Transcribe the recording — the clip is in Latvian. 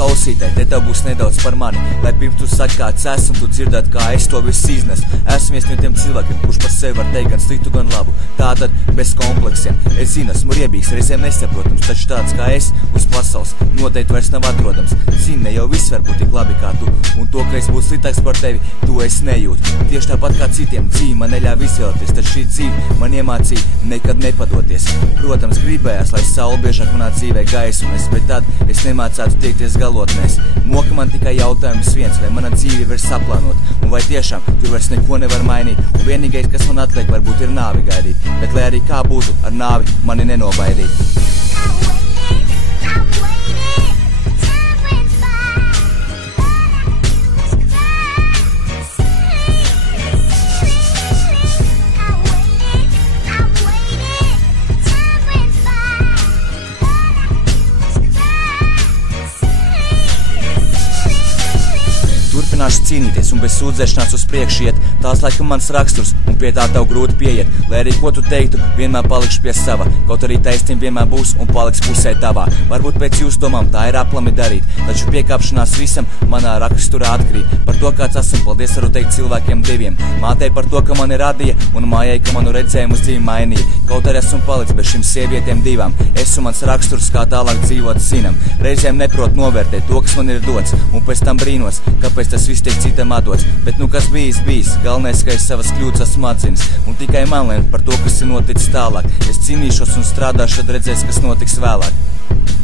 klausītāji, te tev būs nedaudz par mani, lai pirms tu saki, kāds esmu, tu dzirdētu, kā es to visu iznesu. Esmu viens no tiem cilvēkiem, kurš par sevi var teikt gan sliktu, gan labu. Tātad bez kompleksiem. Es zinu, esmu riebīgs, reizēm nesaprotams, taču tāds kā es uz pasaules noteikti vairs nav atrodams. Zini, ne jau viss var būt tik labi kā tu, un to, ka es būtu sliktāks par tevi, to es nejūtu. Tieši tāpat kā citiem, dzīve man neļāva izvēlēties, taču šī dzīve man iemācīja nekad nepadoties. Protams, gribējās, lai saule biežāk manā dzīvē gaismas, bet tad es nemācētu tiekties galotnēs. Moka man tikai jautājums viens, vai mana dzīve var saplānot, un vai tiešām tur vairs neko nevar mainīt, un vienīgais, kas man atliek, varbūt ir nāvi gaidīt, bet lai arī kā būtu, ar nāvi mani nenobaidīt. Turpināšu cīnīties un bez sūdzēšanās uz priekšu iet, tās laikam mans raksturs, un pie tā tev grūti pieiet. Lai arī ko tu teiktu, vienmēr palikšu pie sava, kaut arī taisnība vienmēr būs un paliks pusē tavā. Varbūt pēc jūsu domām tā ir aplami darīt, taču piekāpšanās visam manā raksturā atkrīt. Par to, kāds esmu, paldies varu teikt cilvēkiem diviem. Mātei par to, ka mani radīja, un mājai, ka manu redzējumu uz dzīvi mainīja. Kaut arī esmu palicis bez šīm sievietēm divām. Es un mans raksturs, kā tālāk dzīvot zinām. Reizēm neprot novērtēt to, kas man ir dots, un pēc tam brīnos, kāpēc tas viss tiek citam atdots. Bet nu kas bijis, galvenais, ka es savas kļūdas esmu atzinis, un tikai man lēmt par to, kas ir noticis tālāk. Es cīnīšos un strādāšu, tad redzēs, kas notiks vēlāk.